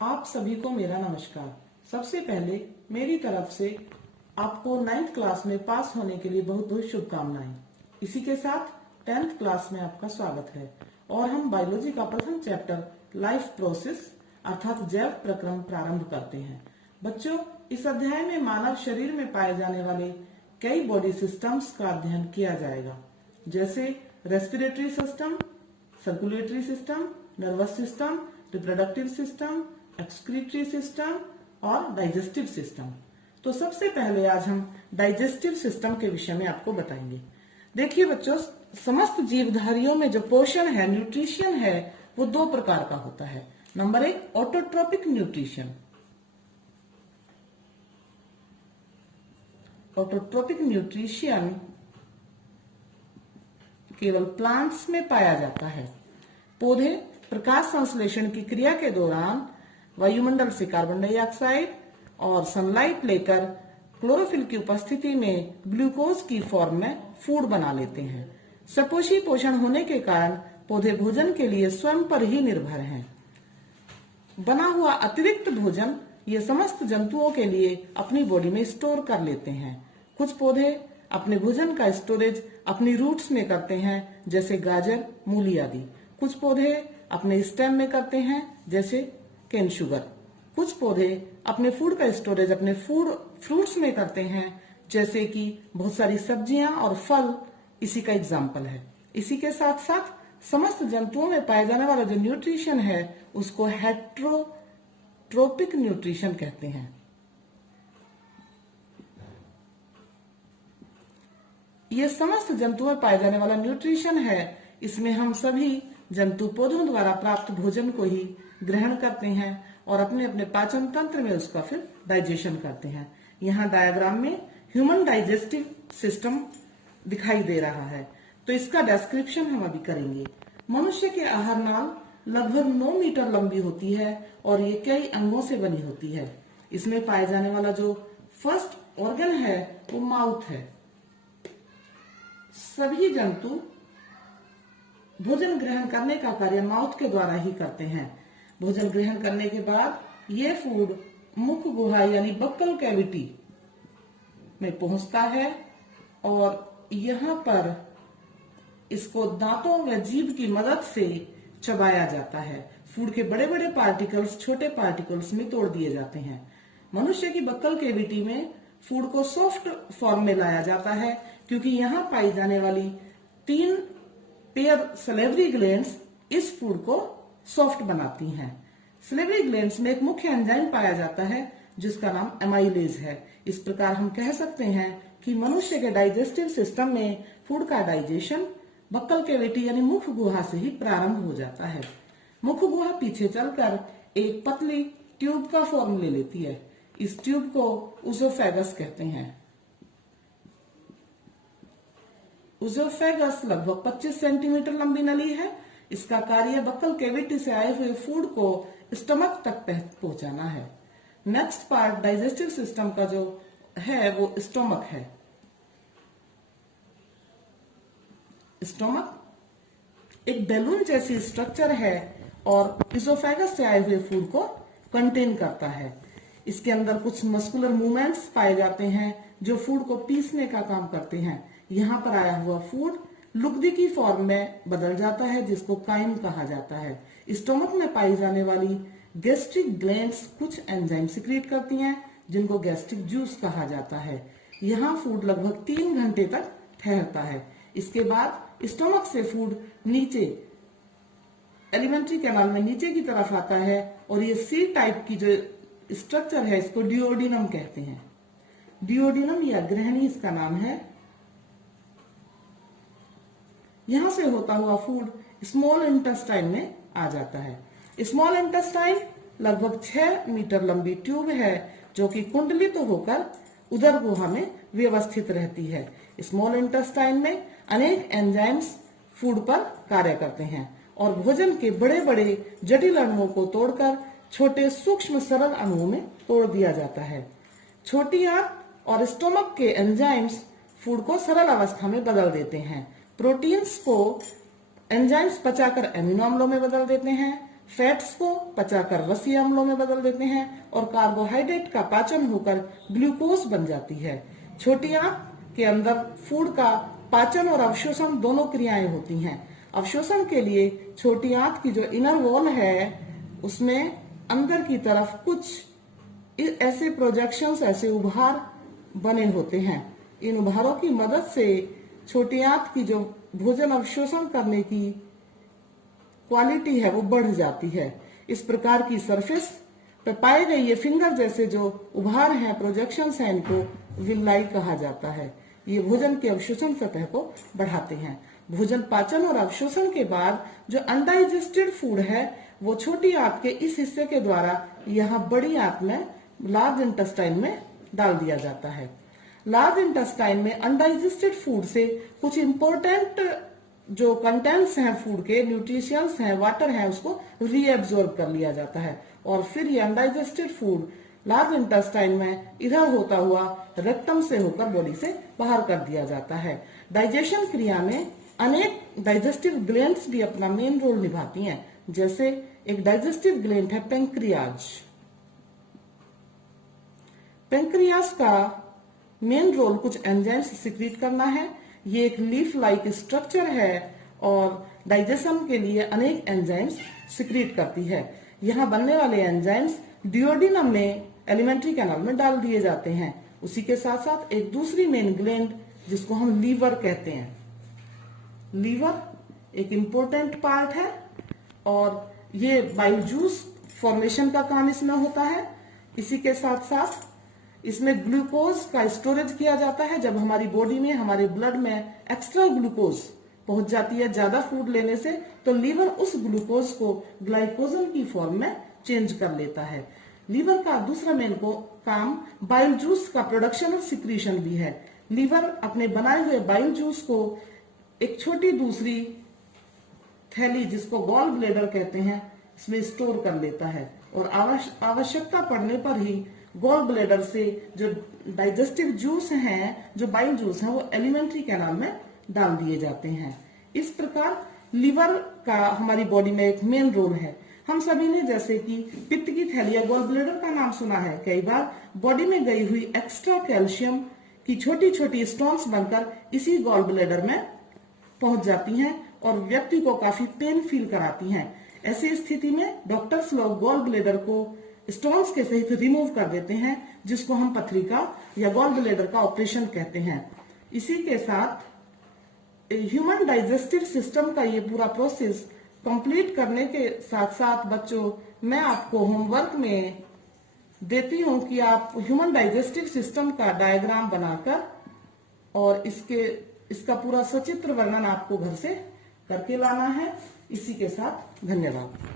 आप सभी को मेरा नमस्कार। सबसे पहले मेरी तरफ से आपको 9th क्लास में पास होने के लिए बहुत बहुत शुभकामनाएं। इसी के साथ 10th क्लास में आपका स्वागत है और हम बायोलॉजी का प्रथम चैप्टर लाइफ प्रोसेस अर्थात जैव प्रक्रम प्रारंभ करते हैं। बच्चों, इस अध्याय में मानव शरीर में पाए जाने वाले कई बॉडी सिस्टम्स का अध्ययन किया जाएगा, जैसे respiratory system, circulatory system, nervous system, reproductive system, excretory system और डाइजेस्टिव सिस्टम। तो सबसे पहले आज हम डाइजेस्टिव सिस्टम के विषय में आपको बताएंगे। देखिए बच्चों, समस्त जीवधारियों में जो पोषण है, न्यूट्रिशन है, वो दो प्रकार का होता है। Number 1 autotrophic nutrition. Autotrophic nutrition केवल प्लांट्स में पाया जाता है। पौधे प्रकाश संश्लेषण की क्रिया के दौरान वायुमंडल से कार्बन डाइऑक्साइड और सनलाइट लेकर क्लोरोफिल की उपस्थिति में ग्लूकोज की फॉर्म में फूड बना लेते हैं। सपोषी पोषण होने के कारण पौधे भोजन के लिए स्वयं पर ही निर्भर हैं। बना हुआ अतिरिक्त भोजन ये समस्त जंतुओं के लिए अपनी बॉडी में स्टोर कर लेते हैं। कुछ पौधे अपने भोजन का स्टोरेज अपनी रूट्स में करते हैं, जैसे गाजर, मूली आदि। कुछ पौधे अपने स्टेम में करते हैं, जैसे केन शुगर। कुछ पौधे अपने फूड का स्टोरेज अपने फ्रूट्स में करते हैं, जैसे कि बहुत सारी सब्जियां और फल इसी का एग्जाम्पल है। इसी के साथ साथ समस्त जंतुओं में पाए जाने वाला जो न्यूट्रिशन है उसको हेटेरोट्रोपिक न्यूट्रिशन कहते हैं। ये समस्त जंतुओं में पाए जाने वाला न्यूट्रिशन है, इसमें हम सभी जंतु पौधों द्वारा प्राप्त भोजन को ही ग्रहण करते हैं और अपने अपने पाचन तंत्र में उसका फिर डाइजेशन करते हैं। यहाँ डायग्राम में ह्यूमन डाइजेस्टिव सिस्टम दिखाई दे रहा है, तो इसका डिस्क्रिप्शन हम अभी करेंगे। मनुष्य के आहार नाल लगभग 9 मीटर लंबी होती है और ये कई अंगों से बनी होती है। इसमें पाए जाने वाला जो फर्स्ट ऑर्गन है वो माउथ है। सभी जंतु भोजन ग्रहण करने का कार्य माउथ के द्वारा ही करते हैं। भोजन ग्रहण करने के बाद ये फूड मुख गुहा यानी बक्कल कैविटी में पहुंचता है और यहाँ पर इसको दांतों व जीभ की मदद से चबाया जाता है। फूड के बड़े बड़े पार्टिकल्स छोटे पार्टिकल्स में तोड़ दिए जाते हैं। मनुष्य की बक्कल कैविटी में फूड को सॉफ्ट फॉर्म में लाया जाता है, क्योंकि यहाँ पाई जाने वाली 3 पेयर सलेवरी ग्लैंड्स इस फूड को सॉफ्ट बनाती हैं। सलेवरी ग्लैंड्स में एक मुख्य एंजाइम पाया जाता है जिसका नाम एमाइलेज है। इस प्रकार हम कह सकते हैं कि मनुष्य के डाइजेस्टिव सिस्टम में फूड का डाइजेशन बक्कल कैविटी यानी मुख गुहा से ही प्रारंभ हो जाता है। मुख गुहा पीछे चलकर एक पतली ट्यूब का फॉर्म ले लेती है। इस ट्यूब को ऊसोफेगस कहते हैं। ऊसोफेगस लगभग 25 सेंटीमीटर लंबी नली है। इसका कार्य बक्कल कैविटी से आए हुए फूड को स्टमक तक पहुंचाना है। नेक्स्ट पार्ट डाइजेस्टिव सिस्टम का जो है वो स्टोमक है। स्टोमक एक बैलून जैसी स्ट्रक्चर है और ईसोफेगस से आए हुए फूड को कंटेन करता है। इसके अंदर कुछ मस्कुलर मूवमेंट्स पाए जाते हैं जो फूड को पीसने का काम करते हैं। यहाँ पर आया हुआ फूड लुगदी की फॉर्म में बदल जाता है, जिसको काइम कहा जाता है। स्टोमक में पाई जाने वाली गैस्ट्रिक ग्लैंड्स कुछ एंजाइम सिक्रीट करती हैं, जिनको गैस्ट्रिक जूस कहा जाता है। यहाँ फूड लगभग 3 घंटे तक ठहरता है। इसके बाद स्टोमक से फूड नीचे एलिमेंट्री कैनाल में नीचे की तरफ आता है और ये सी टाइप की जो स्ट्रक्चर है इसको डिओडिनम कहते हैं। डिओडिनम या ग्रहणी इसका नाम है। यहां से होता हुआ फूड स्मॉल इंटेस्टाइन में आ जाता है। स्मॉल इंटेस्टाइन लगभग 6 मीटर लंबी ट्यूब है जो कि कुंडलित होकर उदर गुहा में व्यवस्थित रहती है। स्मॉल इंटेस्टाइन में अनेक एंजाइम्स फूड पर कार्य करते हैं और भोजन के बड़े बड़े जटिल अणुओं को तोड़कर छोटे सूक्ष्म सरल अणुओं में तोड़ दिया जाता है। छोटी आंत और स्टोमक के एंजाइम्स फूड को सरल अवस्था में बदल देते हैं। प्रोटीन्स को एंजाइम्स पचाकर एमिनो अम्लों में बदल देते हैं। फैट्स को पचाकर रसीय अम्लों में बदल देते हैं और कार्बोहाइड्रेट का पाचन होकर ग्लूकोज बन जाती है। छोटी आंत के अंदर फूड का पाचन और अवशोषण दोनों क्रियाएं होती हैं। अवशोषण के लिए छोटी आंत की जो इनर वॉल है उसमें अंदर की तरफ कुछ ऐसे प्रोजेक्शंस, ऐसे उभार बने होते हैं। इन उभारों की मदद से छोटी आंत की जो भोजन अवशोषण करने की क्वालिटी है वो बढ़ जाती है। इस प्रकार की सरफेस पर पाए गए ये फिंगर जैसे जो उभार हैं, प्रोजेक्शंस हैं, इनको विल्लाई कहा जाता है। ये भोजन के अवशोषण सतह को बढ़ाते हैं। भोजन पाचन और अवशोषण के बाद जो अनडाइजेस्टेड फूड है वो छोटी आंत के इस हिस्से के द्वारा यहाँ बड़ी आंत में, लार्ज इंटेस्टाइन में डाल दिया जाता है। लार्ज इंटेस्टाइन में अनडाइजेस्टेड फूड से कुछ इंपॉर्टेंट जो कंटेंट्स हैं फूड के, न्यूट्रिशियंस हैं, वाटर हैं, उसको रीएब्जॉर्ब कर लिया जाता है और फिर ये अनडाइजेस्टेड फूड लार्ज इंटेस्टाइन में इधर होता हुआ रेक्टम से होकर बॉडी से बाहर कर दिया जाता है। डाइजेशन क्रिया में अनेक डाइजेस्टिव ग्लैंड्स भी अपना मेन रोल निभाती हैं। जैसे एक डाइजेस्टिव ग्लैंड है पेंक्रियाज। पेंक्रियाज का मेन रोल कुछ एंजाइम्स सिक्रीट करना है। ये एक लीफ लाइक स्ट्रक्चर है और डाइजेशन के लिए अनेक एंजाइम्स सिक्रीट करती है। यहाँ बनने वाले एंजाइम्स डिओडिनम में, एलिमेंट्री कैनाल में डाल दिए जाते हैं। उसी के साथ साथ एक दूसरी मेन ग्लैंड जिसको हम लीवर कहते हैं, लीवर एक इम्पोर्टेंट पार्ट है और ये बाइल जूस फॉर्मेशन का काम इसमें होता है। इसी के साथ साथ इसमें ग्लूकोज का स्टोरेज किया जाता है। जब हमारी बॉडी में, हमारे ब्लड में एक्स्ट्रा ग्लूकोज पहुंच जाती है ज्यादा फूड लेने से, तो लीवर उस ग्लूकोज को ग्लाइकोजन की फॉर्म में चेंज कर लेता है। लीवर का दूसरा मेन काम बाइल जूस का प्रोडक्शन और सिक्रीशन भी है। लीवर अपने बनाए हुए बाइल जूस को एक छोटी दूसरी थैली जिसको गॉल ब्लेडर कहते हैं इसमें स्टोर कर लेता है और आवश्यकता पड़ने पर ही गॉल ब्लेडर से जो डाइजेस्टिव जूस हैं, जो बाइल जूस हैं, वो एलिमेंट्री कैनाल में डाल दिए जाते हैं। इस प्रकार लीवर का हमारी बॉडी में एक मेन रोल है। हम सभी ने जैसे कि पित्त की थैली या गॉल ब्लेडर का नाम सुना है। कई बार बॉडी में गई हुई एक्स्ट्रा कैल्शियम की छोटी छोटी स्टोन्स बनकर इसी गॉल ब्लेडर में पहुंच जाती हैं और व्यक्ति को काफी पेन फील कराती हैं। ऐसी स्थिति में डॉक्टर्स लोग गॉल ब्लेडर को स्टोन्स के सहित रिमूव कर देते हैं, जिसको हम पथरी या गॉल ब्लेडर का ऑपरेशन कहते हैं। इसी के साथ ह्यूमन डाइजेस्टिव सिस्टम का ये पूरा प्रोसेस कंप्लीट करने के साथ साथ बच्चों, मैं आपको होमवर्क में देती हूं कि आप ह्यूमन डाइजेस्टिव सिस्टम का डायग्राम बनाकर और इसका पूरा सचित्र वर्णन आपको घर से करके लाना है। इसी के साथ धन्यवाद।